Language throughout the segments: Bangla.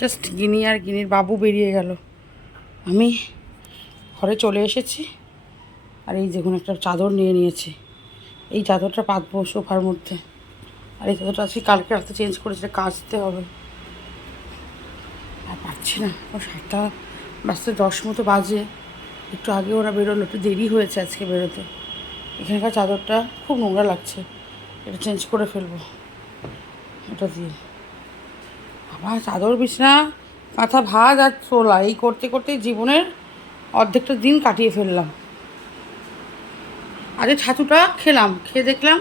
জাস্ট গিনি আর গিনির বাবু বেরিয়ে গেল, আমি ঘরে চলে এসেছি। আর এই দেখুন একটা চাদর নিয়ে নিয়েছি, এই চাদরটা পাতবো সোফার মধ্যে। আর এই চাদরটা আজকে কালকে রাতে চেঞ্জ করেছে, কাচতে হবে। আর পারছি না, 7:10 মতো বাজে। একটু আগে ওরা বেরোলো, একটু দেরি হয়েছে আজকে বেরোতে। এখানকার চাদরটা খুব নোংরা লাগছে, এটা চেঞ্জ করে ফেলবো এটা দিয়ে। আবার চাদর বিছনা কাঁথা ভাঁজ আর তোলা, এই করতে করতে জীবনের অর্ধেকটা দিন কাটিয়ে ফেললাম। আজকে ছাতুটা খেলাম, খেয়ে দেখলাম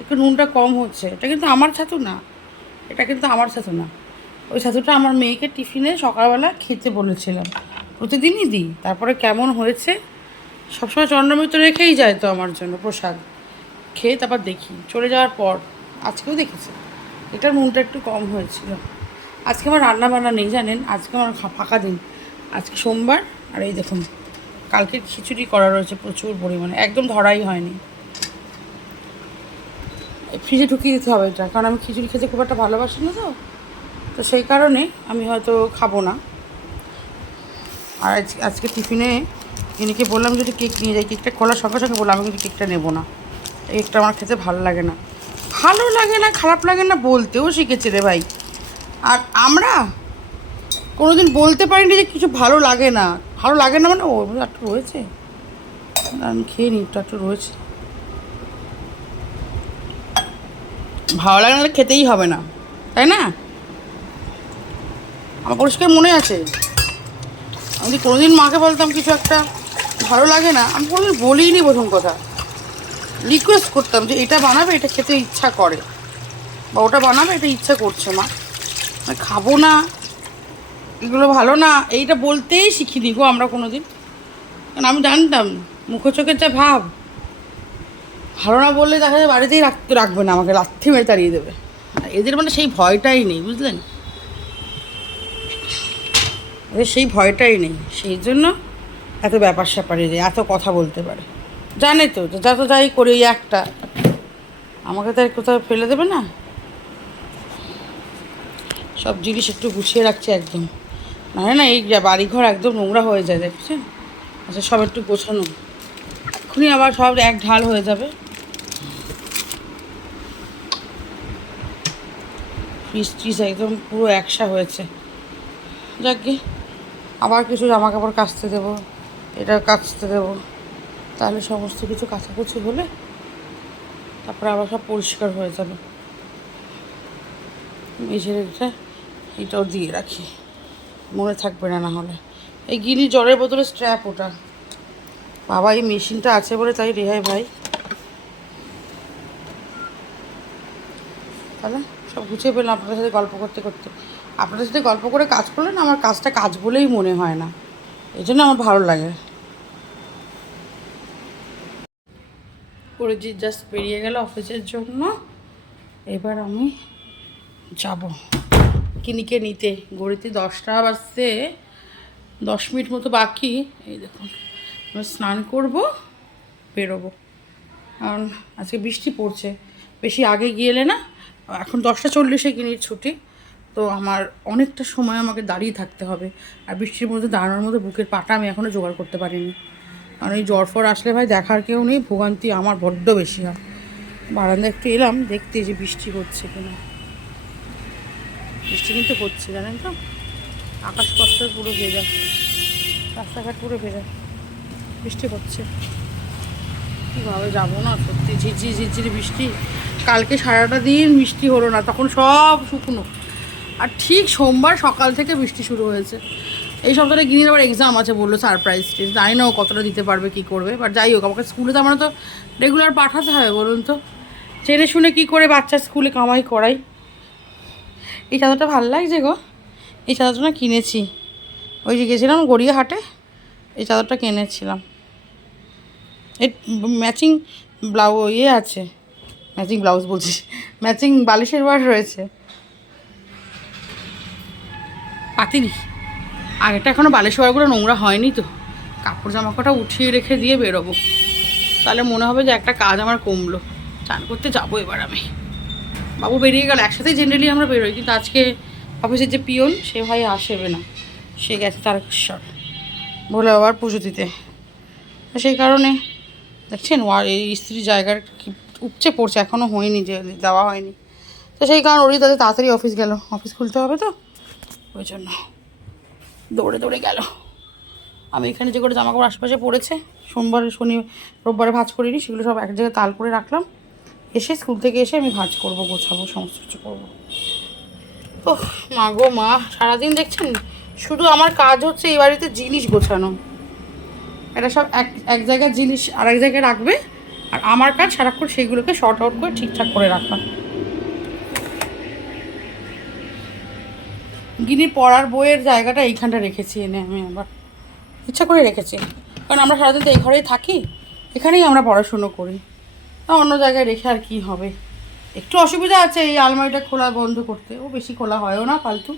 একটু নুনটা কম হচ্ছে। এটা কিন্তু আমার ছাতু না, এটা কিন্তু আমার ছাতু না। ওই ছাতুটা আমার মেয়েকে টিফিনে সকালবেলা খেতে বলেছিলাম, প্রতিদিনই দিই। তারপরে কেমন হয়েছে, সবসময় চন্দ্রমিত্র রেখেই যায় তো আমার জন্য প্রসাদ। খেয়ে তারপর দেখি, চলে যাওয়ার পর আজকেও দেখেছি এটার নুনটা একটু কম হয়েছিল। আজকে আমার রান্না বান্না নেই জানেন, আজকে আমার ফাঁকা দিন। আজকে সোমবার। আর এই দেখুন কালকে খিচুড়ি করা রয়েছে প্রচুর পরিমাণে, একদম ধরাই হয়নি। ফ্রিজে ঢুকিয়ে দিতে হবে এটা, কারণ আমি খিচুড়ি খেতে খুব একটা ভালোবাসি না, তো সেই কারণে আমি হয়তো খাবো না। আর আজকে টিফিনে এনেকে বললাম যদি কেক নিয়ে যাই, কেকটা খোলার সঙ্গে সঙ্গে বললাম আমি কিন্তু কেকটা নেবো না, কেকটা আমার খেতে ভালো লাগে না। ভালো লাগে না, খারাপ লাগে না বলতেও শিখেছে রে ভাই। আর আমরা কোনোদিন বলতে পারিনি যে কিছু ভালো লাগে না। ভালো লাগে না মানে ও একটু রয়েছে, আমি খেয়ে নিই, একটু রয়েছে। ভালো লাগে না খেতেই হবে না, তাই না? আমার পরিষ্কার মনে আছে, আমি যদি কোনোদিন মাকে বলতাম কিছু একটা ভালো লাগে না, আমি কোনোদিন বলিনি। প্রথম কথা রিকোয়েস্ট করতাম যে এটা বানাবে, এটা খেতে ইচ্ছা করে, বা ওটা বানাবে এটা ইচ্ছা করছে মা, আমি খাবো না, এগুলো ভালো না, এইটা বলতেই শিখিনি গো আমরা কোনো দিন। কারণ আমি জানতাম মুখো চোখের যা ভাব, ভালো না বললে দেখা যায় বাড়িতেই রাখবে না, আমাকে লাথি মেরে তাড়িয়ে দেবে। এদের মানে সেই ভয়টাই নেই, বুঝলেন? এদের সেই ভয়টাই নেই, সেই জন্য এত ব্যাপার স্যাপারে যে এত কথা বলতে পারে। জানে তো যত যাই করে ওই একটা, আমাকে তো আর কোথাও ফেলে দেবে না। সব জিনিস একটু গুছিয়ে রাখছে একদম, না এই বাড়িঘর একদম নোংরা হয়ে যায় দেখছেন। আচ্ছা সব একটু গোছানো, এক্ষুনি আবার সব এক ঢাল হয়ে যাবে। ফ্রিজ ট্রিজ একদম পুরো একসা হয়েছে। যাকে আবার কিছু জামা কাপড় কাচতে দেবো, এটা কাচতে দেবো, তাহলে সমস্ত কিছু কাচাকুচি হলে তারপরে আবার সব পরিষ্কার হয়ে যাবে। মেঝের এটাও দিয়ে রাখি, মনে থাকবে না হলে। এই গিনি জলের বোতলে স্ট্র্যাপ ওটা, বাবা এই মেশিনটা আছে বলে তাই রেহাই ভাই। তাহলে সব গুছিয়ে পেলাম আপনাদের সাথে গল্প করতে করতে। আপনাদের সাথে গল্প করে কাজ করলে না আমার কাজটা কাজ বলেই মনে হয় না, এই জন্য আমার ভালো লাগে। পরিজিৎ জাস্ট বেরিয়ে গেল অফিসের জন্য, এবার আমি যাব কিনিকে নিতে। ঘড়িতে 10টা বাজতে 10 মিনিট মতো বাকি। এই দেখুন আমি স্নান করব, বেরোবো, কারণ আজকে বৃষ্টি পড়ছে। বেশি আগে গিয়েলে না, এখন 10টা 40-এ কিনির ছুটি, তো আমার অনেকটা সময় আমাকে দাঁড়িয়ে থাকতে হবে। আর বৃষ্টির মধ্যে দাঁড়ানোর মধ্যে বুকের পাটা আমি এখনও জোগাড় করতে পারিনি, কারণ এই জ্বর ফর আসলে ভাই দেখার কেউ নেই, ভোগান্তি আমার বড্ড বেশি হয়। বারান্দায় একটু এলাম দেখতে যে বৃষ্টি হচ্ছে কিনা। বৃষ্টি কিন্তু হচ্ছে জানেন তো, আকাশ পথটা পুরো ভেজা, রাস্তাঘাট পুরো ভেজা, বৃষ্টি হচ্ছে। কীভাবে যাবো না, সত্যি ঝিরঝির ঝিরঝিরি বৃষ্টি। কালকে সারাটা দিন বৃষ্টি হলো না, তখন সব শুকনো। আর ঠিক সোমবার সকাল থেকে বৃষ্টি শুরু হয়েছে। এই সপ্তাহে গিনির আবার এক্সাম আছে বললো, সারপ্রাইজ টেস্ট, জানি না ও কতটা দিতে পারবে, কী করবে। বাট যাই হোক, আমাকে স্কুলে তো আমরা তো রেগুলার পাঠাতে হবে বলুন তো, জেনে শুনে কী করে বাচ্চা স্কুলে কামাই করাই। এই চাদরটা ভালো লাগছে গো, এই চাদরটা না কিনেছি, ওই যে গেছিলাম গড়িয়াহাটে, এই চাদরটা কিনেছিলাম। এই ম্যাচিং আছে, ম্যাচিং ব্লাউজ বলছি, ম্যাচিং বালিশের ওয়ার রয়েছে। পাতিনি আগেটা এখনও বালিশের ওয়ারগুলো নোংরা হয়নি তো, কাপড় জামা কটা উঠিয়ে রেখে দিয়ে বেরোবো, তাহলে মনে হবে যে একটা কাজ আমার কমলো। চান করতে যাবো এবার আমি, বাবু বেরিয়ে গেল, একসাথেই জেনারেলি আমরা বেরোই, কিন্তু আজকে অফিসের যে পিয়ন সে ভাই আসবে না, সে গেছে তারকেশ্বর বলে আবার পুজো দিতে। সেই কারণে দেখছেন এই স্ত্রীর জায়গার উপচে পড়ছে, এখনও হয়নি, যে দেওয়া হয়নি। তো সেই কারণে ওরই তাদের তাড়াতাড়ি অফিস গেল, অফিস খুলতে হবে তো ওই জন্য দৌড়ে দৌড়ে গেল। আমি এখানে যে করে জামাকাপড় আশেপাশে পড়েছে সোমবার রোববারে ভাঁজ করিনি, সেগুলো সব এক জায়গায় তাল করে রাখলাম। এসে স্কুল থেকে এসে আমি ভাঁজ করবো, গোছাবো, সমস্ত কিছু করবো। ও মা গো মা, সারাদিন দেখছেন শুধু আমার কাজ হচ্ছে এই বাড়িতে জিনিস গোছানো। এটা সব এক জায়গার জিনিস আর এক জায়গায় রাখবে, আর আমার কাজ সারাক্ষণ সেইগুলোকে শর্ট আউট করে ঠিকঠাক করে রাখা। গিনি পড়ার বইয়ের জায়গাটা এইখানটা রেখেছি এনে, আমি আবার ইচ্ছা করে রেখেছি, কারণ আমরা সারাদিন তো এই ঘরেই থাকি, এখানেই আমরা পড়াশুনো করি। অন্য জায়গায় রেখে আর কি হবে। একটু অসুবিধা আছে এই আলমারিটা খোলা বন্ধ করতে, ও বেশি খোলা হয়ও না, ফালতু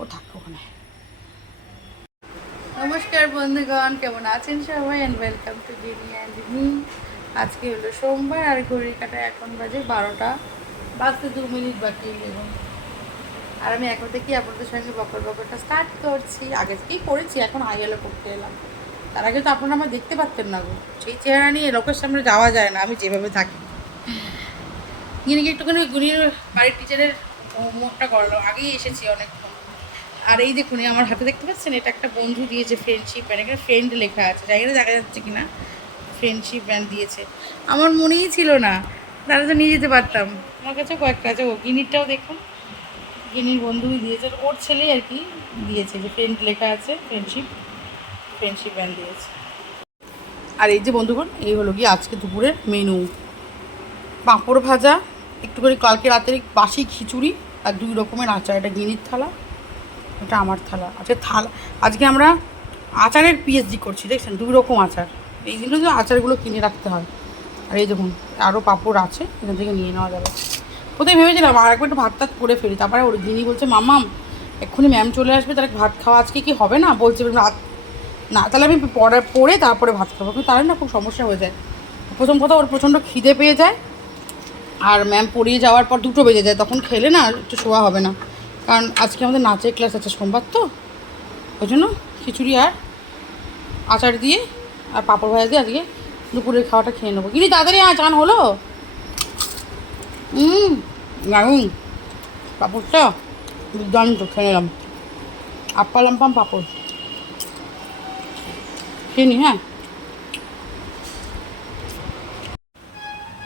ও থাকবে ওখানে। নমস্কার বন্ধুগণ, কেমন আছেন সবাই, and welcome to Guinea and me. আজকে হলো সোমবার আর ঘড়ির কাটা এখন বাজে 12টা বাজতে 2 মিনিট বাকি দেখুন। আর আমি এখন থেকেই আপনাদের সঙ্গে বকরটা স্টার্ট করছি, আগে থেকেই করেছি, এখন আইএলও করতে এলাম। তার আগে তো আপনারা আমার দেখতে পারতেন না গো, সেই চেহারা নিয়ে লোকের সামনে যাওয়া যায় না আমি যেভাবে থাকি। গিনিকে একটুখানি গুনির বাড়ির টিচারের মুখটা করলো, আগেই এসেছি অনেকক্ষণ। আর এই দেখুন আমার হাতে দেখতে পাচ্ছেন, এটা একটা বন্ধু দিয়েছে ফ্রেন্ডশিপ ব্যান্ড, এখানে ফ্রেন্ড লেখা আছে, জানি না দেখা যাচ্ছে কিনা। ফ্রেন্ডশিপ ব্যান্ড দিয়েছে, আমার মনেই ছিল না, তারা তো নিয়ে যেতে পারতাম। আমার কাছে কয়েকটা আছে, ও গিনিরটাও দেখুন, গিনির বন্ধুই দিয়েছে, ওর ছেলেই আর কি দিয়েছে, যে ফ্রেন্ড লেখা আছে, ফ্রেন্ডশিপ ব্যান্ড দিয়েছে। আর এই যে বন্ধুগণ, এই হলো গিয়ে আজকে দুপুরের মেনু। পাঁপড় ভাজা, একটুখানি কালকে রাতের বাসি খিচুড়ি, আর 2 রকমের আচার। এটা গিনির থালা, এটা আমার থালা। আজকে আমরা আচারের পিএইচডি করছি, দেখছেন 2 রকম আচার। এই জন্য যে আচারগুলো কিনে রাখতে হয়। আর এই দেখুন আরও পাঁপড় আছে, এখান থেকে নিয়ে নেওয়া যাবে। কোথায় ভেবেছিলাম আর একবার একটু ভাত টাত করে ফেলি, তারপরে ওর গিনি বলছে মাম্মাম এক্ষুনি ম্যাম চলে আসবে, তাহলে ভাত খাওয়া আজকে কি হবে না, বলছে রাত না, তাহলে আমি পড়ে তারপরে ভাত খাবো, কিন্তু তাহলে না খুব সমস্যা হয়ে যায়। প্রথম কথা ওর প্রচণ্ড খিদে পেয়ে যায়, আর ম্যাম পড়িয়ে যাওয়ার পর 2টো বেজে যায়, তখন খেলে না একটু শোয়া হবে না, কারণ আজকে আমাদের নাচের ক্লাস আছে সোমবার, তো ওই জন্য খিচুড়ি আর আচার দিয়ে আর পাঁপড় ভাজা দিয়ে আজকে দুপুরের খাওয়াটা খেয়ে নেবো। কিন্তু তাড়াতাড়ি চান হলো। দারুন পাঁপড়টা, দুর্দান্ত, খেয়ে নিলাম। আপ্পা লাম্পাম পাঁপড় খেয়ে নি। হ্যাঁ,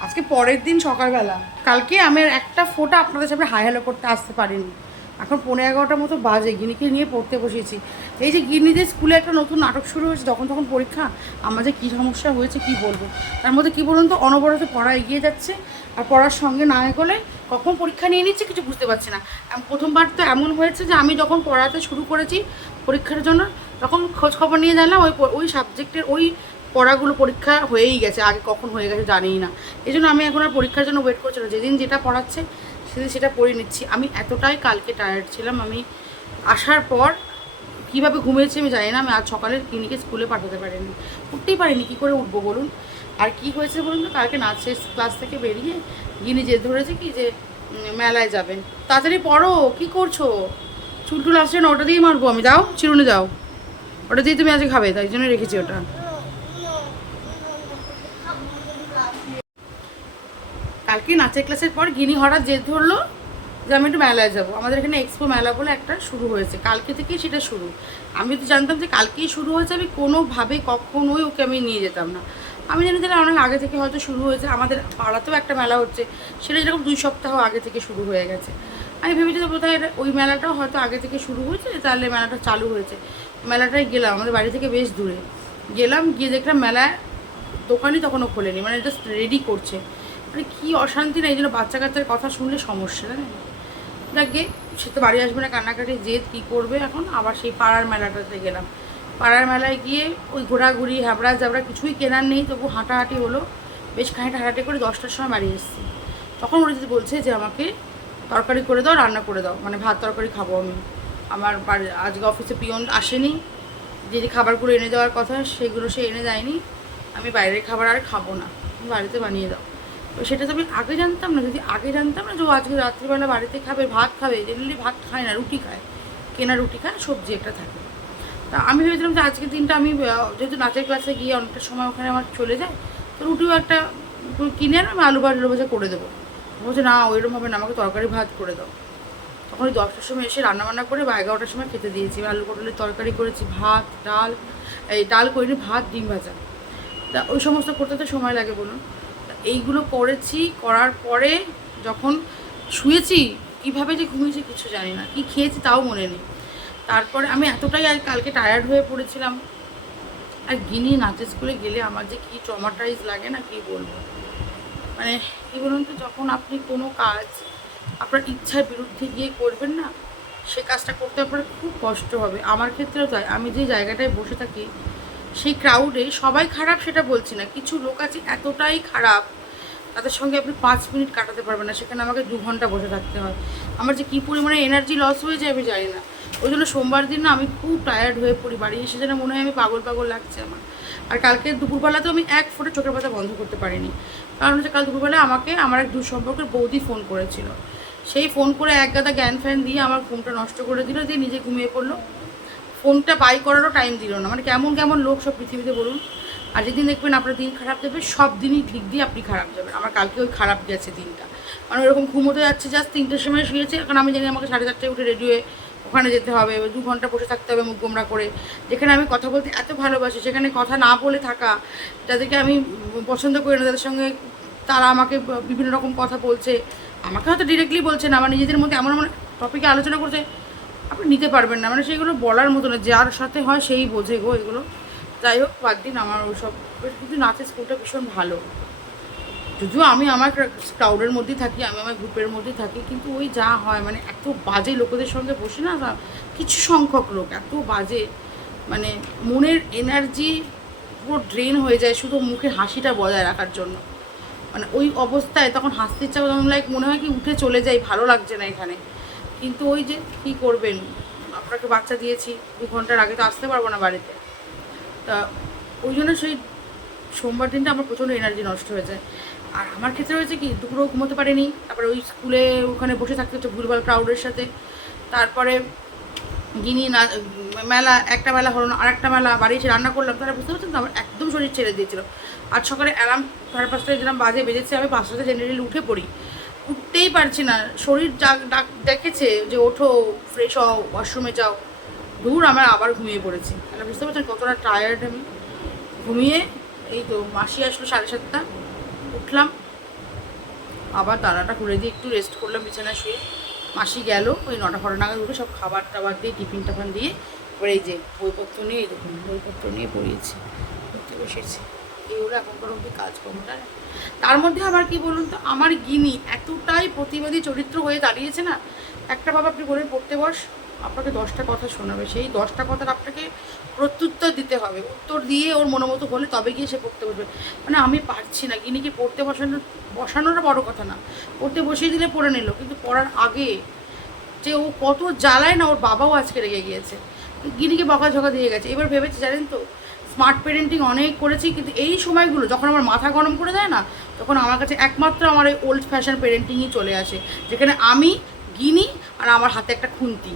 আজকে পরের দিন সকালবেলা, কালকে আমি একটা ফোঁটা আপনাদের সামনে হাই হ্যালো করতে আসতে পারিনি। এখন 11:15 মতো বাজে, গিনিকে নিয়ে পড়তে বসেছি। এই যে গিনিদের স্কুলে একটা নতুন নাটক শুরু হয়েছে, যখন তখন পরীক্ষা, আমাদের কী সমস্যা হয়েছে কি বলবো। তার মধ্যে কী বলুন তো, অনবরত পড়া এগিয়ে যাচ্ছে, আর পড়ার সঙ্গে না এগোলে কখন পরীক্ষা নিয়ে নিচ্ছে কিছু বুঝতে পারছি না। প্রথমবার তো এমন হয়েছে যে আমি যখন পড়াতে শুরু করেছি পরীক্ষার জন্য, তখন খোঁজ খবর নিয়ে জানলাম ওই সাবজেক্টের ওই পড়াগুলো পরীক্ষা হয়েই গেছে, আগে কখন হয়ে গেছে জানিই না। এই জন্য আমি এখন আর পরীক্ষার জন্য ওয়েট করছি না, যেদিন যেটা পড়াচ্ছে সেদিন সেটা পড়ে নিচ্ছি। আমি এতটাই কালকে টায়ার্ড ছিলাম, আমি আসার পর কীভাবে ঘুমিয়েছি আমি জানি না, আমি আজ সকালে গিনিকে স্কুলে পাঠাতে পারিনি, উঠতেই পারিনি, কী করে উঠবো বলুন। আর কি হয়েছে বলুন তো, কালকে নাচের ক্লাস থেকে বেরিয়ে গিনি জেদ ধরেছে কি যে মেলায় যাবেন। তাড়াতাড়ি পড়ো, কী করছো, চুলটুল আসছে না, ওটা দিয়েই মারবো আমি, যাও চিরুনে যাও, ওটা দিয়ে তুমি আজকে খাবে, তাই জন্য রেখেছি ওটা। কালকে নাচের ক্লাসের পর গিনি হঠাৎ জেদ ধরলো যে আমি একটু মেলায় যাবো। আমাদের এখানে এক্সপো মেলা বলে একটা শুরু হয়েছে, কালকে থেকেই সেটা শুরু। আমি তো জানতাম যে কালকেই শুরু হয়েছে, আমি কোনোভাবে কখনোই ওকে আমি নিয়ে যেতাম না। আমি জানি তাহলে অনেক আগে থেকে হয়তো শুরু হয়েছে, আমাদের পাড়াতেও একটা মেলা হচ্ছে, সেটা যেরকম 2 সপ্তাহ আগে থেকে শুরু হয়ে গেছে। আমি ভেবেছি তো বোধহয় ওই মেলাটাও হয়তো আগে থেকে শুরু হয়েছে, তাহলে মেলাটা চালু হয়েছে। মেলাটায় গেলাম, আমাদের বাড়ি থেকে বেশ দূরে গেলাম, গিয়ে দেখলাম মেলায় দোকানই তখনও খোলেনি, মানে জাস্ট রেডি করছে। মানে কী অশান্তি না, এই জন্য বাচ্চা কাচ্চার কথা শুনলে সমস্যা, জানেন। যাকে সে তো বাড়ি আসবে না, কান্নাকাটি জেদ কী করবে। এখন আবার সেই পাড়ার মেলাটাতে গেলাম, পাড়ার মেলায় গিয়ে ওই ঘোরাঘুরি হ্যাবড়া জ্যাবড়া কিছুই কেনার নেই, তবু হাঁটাহাঁটি হলো, বেশ খানিকটা হাঁটাহাঁটি করে 10টার সময় বাড়ি এসেছি। তখন ওরা যদি বলছে যে আমাকে তরকারি করে দাও, রান্না করে দাও, মানে ভাত তরকারি খাবো আমি। আমার আজকে অফিসে পিয়ন আসেনি, যে যে খাবারগুলো এনে দেওয়ার কথা সেগুলো সে এনে দেয়নি, আমি বাইরের খাবার আর খাবো না, বাড়িতে বানিয়ে দাও। তো সেটা তো আমি আগে জানতাম না। যদি আগে জানতাম না যে ও আজকে রাত্রিবেলা বাড়িতে খাবে, ভাত খাবে, জেনারেলি ভাত খায় না, রুটি খায়, কেনা রুটি খায়, সবজি একটা থাকে। তা আমি ভেবেছিলাম যে আজকের দিনটা আমি যেহেতু নাচের ক্লাসে গিয়ে অনেকটা সময় ওখানে আমার চলে যায়, তো রুটিও একটা কিনে আনো, আমি আলু ভাজা করে দেবো। বলছে না ওইরকমভাবে না, আমাকে তরকারি ভাত করে দাও। তখন ওই 10টার সময় এসে রান্নাবান্না করে বা 11টার সময় খেতে দিয়েছি। আলু পটলের তরকারি করেছি, ভাত, ডাল, এই ডাল করিনি, ভাত, ডিম ভাজা। তা ওই সমস্ত করতে তো সময় লাগে বলুন। এইগুলো করেছি, করার পরে যখন শুয়েছি, কীভাবে যে ঘুমিয়েছি কিছু জানি না, কি খেয়েছি তাও মনে নেই। তারপরে আমি এতটাই কালকে টায়ার্ড হয়ে পড়েছিলাম। আর গিনি নাচের স্কুলে গেলে আমার যে কী ট্রমাটাইজ লাগে না, কী বলবো। মানে কী বলুন তো, যখন আপনি কোনো কাজ আপনার ইচ্ছার বিরুদ্ধে গিয়ে করবেন না, সে কাজটা করতে আপনার খুব কষ্ট হবে। আমার ক্ষেত্রেও তাই। আমি যে জায়গাটায় বসে থাকি সেই ক্রাউডে সবাই খারাপ সেটা বলছি না, কিছু লোক আছে এতটাই খারাপ, তাদের সঙ্গে আপনি 5 মিনিট কাটাতে পারবেন না, সেখানে আমাকে 2 ঘন্টা বসে থাকতে হয়। আমার যে কী পরিমাণে এনার্জি লস হয়ে যায় আমি জানি না। ওই জন্য সোমবার দিন না আমি খুব টায়ার্ড হয়ে পড়ি, বাড়ি এসে যেন মনে হয় আমি পাগল পাগল লাগছে আমার। আর কালকে দুপুরবেলাতেও আমি এক ফোঁটা চোখের পাতা বন্ধ করতে পারিনি। কারণ হচ্ছে কাল দুপুরবেলা আমাকে আমার এক দূর সম্পর্কের বৌদি ফোন করেছিল। সেই ফোন করে এক গাদা জ্ঞান ফ্যান দিয়ে আমার ফোনটা নষ্ট করে দিল, দিয়ে নিজে ঘুমিয়ে পড়লো। ফোনটা বাই করারও টাইম দিল না। মানে কেমন কেমন লোক সব পৃথিবীতে বলুন। আর যেদিন দেখবেন আপনার দিন খারাপ যাবে, সব দিনই দিক দিয়ে আপনি খারাপ যাবেন। আমার কালকে ওই খারাপ গেছে দিনটা। মানে ওরকম ঘুমোতে যাচ্ছে, জাস্ট 3টের সময় শুয়েছে, এখন আমি জানি আমাকে 4:30টায় উঠে রেডি হয়ে ওখানে যেতে হবে, 2 ঘন্টা বসে থাকতে হবে মুখ গোমরা করে। যেখানে আমি কথা বলতে এত ভালোবাসি, সেখানে কথা না বলে থাকা, যাদেরকে আমি পছন্দ করি না, তাদের সঙ্গে তারা আমাকে বিভিন্ন রকম কথা বলছে। আমাকে হয়তো ডিরেক্টলি বলছে না, আমার নিজেদের মধ্যে এমন এমন টপিকে আলোচনা করছে, আপনি নিতে পারবেন না। মানে সেইগুলো বলার মতো না, যার সাথে হয় সেই বোঝে গো এগুলো। যাই হোক, বাদ দিন আমার ওইসব। কিন্তু নাচের স্কুলটা ভীষণ ভালো। যদিও আমি আমার ক্রাউডের মধ্যেই থাকি, আমি আমার গ্রুপের মধ্যেই থাকি, কিন্তু ওই যা হয়, মানে এত বাজে লোকেদের সঙ্গে বসে না, কিছু সংখ্যক লোক এত বাজে, মানে মনের এনার্জি পুরো ড্রেন হয়ে যায় শুধু মুখের হাসিটা বজায় রাখার জন্য। মানে ওই অবস্থায় তখন হাসতে ইচ্ছা করে, লাইক মনে হয় কি উঠে চলে যাই, ভালো লাগছে না এখানে। কিন্তু ওই যে কী করবেন, আপনাকে বাচ্চা দিয়েছি, 2 ঘন্টার আগে তো আসতে পারবো না বাড়িতে। তা ওই জন্য সেই সোমবার দিনটা আমার প্রচণ্ড এনার্জি নষ্ট হয়ে যায়। আর আমার ক্ষেত্রে হয়েছে কি, দুপুরেও ঘুমোতে পারিনি, তারপরে ওই স্কুলে ওখানে বসে থাকতে হচ্ছে ভুলভাল ক্রাউডের সাথে। তারপরে গিনি না মেলা, একটা মেলা হলো না, আরেকটা মেলা, বাড়ি এসে রান্না করলাম, তারা বুঝতে পারছেন তো আমার একদম শরীর ছেড়ে দিয়েছিল। আজ সকালে অ্যালার্ম 5:30টায় যেরকম বাজে বেজেছে, আমি 5টাতে জেনারেলি উঠে পড়ি, উঠতেই পারছি না। শরীর ডাক দেখেছে যে ওঠো, ফ্রেশ হও, ওয়াশরুমে যাও, দূর আমার আবার ঘুমিয়ে পড়েছি। তাহলে বুঝতে পারছেন কতটা টায়ার্ড আমি। ঘুমিয়ে এই তো মাসি আসলো 7:30, উঠলাম, আবার দাঁড়াটা করে দিয়ে একটু রেস্ট করলাম বিছানায় শুয়ে। মাসি গেল ওই 9টা নাগাদ, উঠে সব খাবার টাবার দিয়ে টিফিন টাফান দিয়ে এবার এই যে বইপত্র নিয়ে, এই দেখুন বইপত্র নিয়ে পড়িয়েছি, পড়তে বসেছি। এই হলো এখনকার অবধি কাজকর্মটা। তার মধ্যে আবার কি বলুন তো, আমার গিনি এতটাই প্রতিবাদী চরিত্র হয়ে দাঁড়িয়েছে না। একটা বাবা আপনি বলেন পড়তে বস, আপনাকে 10টা কথা শোনাবে, সেই 10টা কথার আপনাকে প্রত্যুত্তর দিতে হবে, উত্তর দিয়ে ওর মনোমতো হলে তবে গিয়ে সে পড়তে বসবে। মানে আমি পারছি না, গিনিকে পড়তে বসানোটা বড় কথা না, পড়তে বসিয়ে দিলে পড়ে নিল, কিন্তু পড়ার আগে যে ও কত জ্বালায় না, ওর বাবাও আজকে রেগে গিয়েছে, গিনিকে বকাঝকা দিয়ে গেছে। এবার ভেবেছি জানেন তো, স্মার্ট প্যারেন্টিং অনেক করেছি, কিন্তু এই সময়গুলো যখন আমার মাথা গরম করে দেয় না, তখন আমার কাছে একমাত্র আমার ওই ওল্ড ফ্যাশন প্যারেন্টিংই চলে আসে, যেখানে আমি, গিনি আর আমার হাতে একটা খুন্তি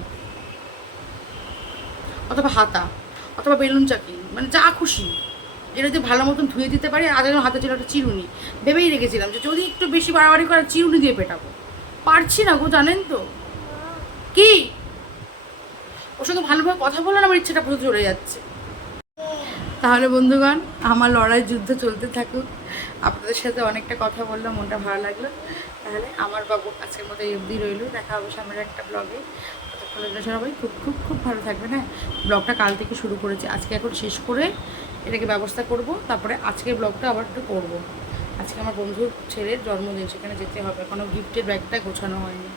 অথবা হাতা অথবা বেলুন চাকি, মানে যা খুশি, যেটা যদি ভালো মতন ধুয়ে দিতে পারি। আজ যেন হাতে ছিল একটা চিরুনি, ভেবেই রেখেছিলাম যে যদি একটু বেশি বাড়াবাড়ি করে চিরুনি দিয়ে পেটাবো, পারছি না গো, জানেন তো। কি ওর সঙ্গে ভালোভাবে কথা বললে আমার ইচ্ছেটা পুরো চলে যাচ্ছে। তাহলে বন্ধুগণ, আমার লড়াই যুদ্ধ চলতে থাকুক। আপনাদের সাথে অনেকটা কথা বললাম, মনটা ভালো লাগলো। তাহলে আমার বাবু আজকের মতো অবধি রইল, দেখা হবে সামনের একটা ব্লগে। ততক্ষণ সবাই খুব খুব খুব ভালো থাকবেন। হ্যাঁ, ব্লগটা কাল থেকে শুরু করেছি, আজকে এখন শেষ করে এটাকে ব্যবস্থা করব, তারপরে আজকের ব্লগটা আবার একটু করবো। আজকে আমার বন্ধুর ছেলের জন্মদিন, সেখানে যেতে হবে, এখনও গিফটের ব্যাগটা গোছানো হয়নি।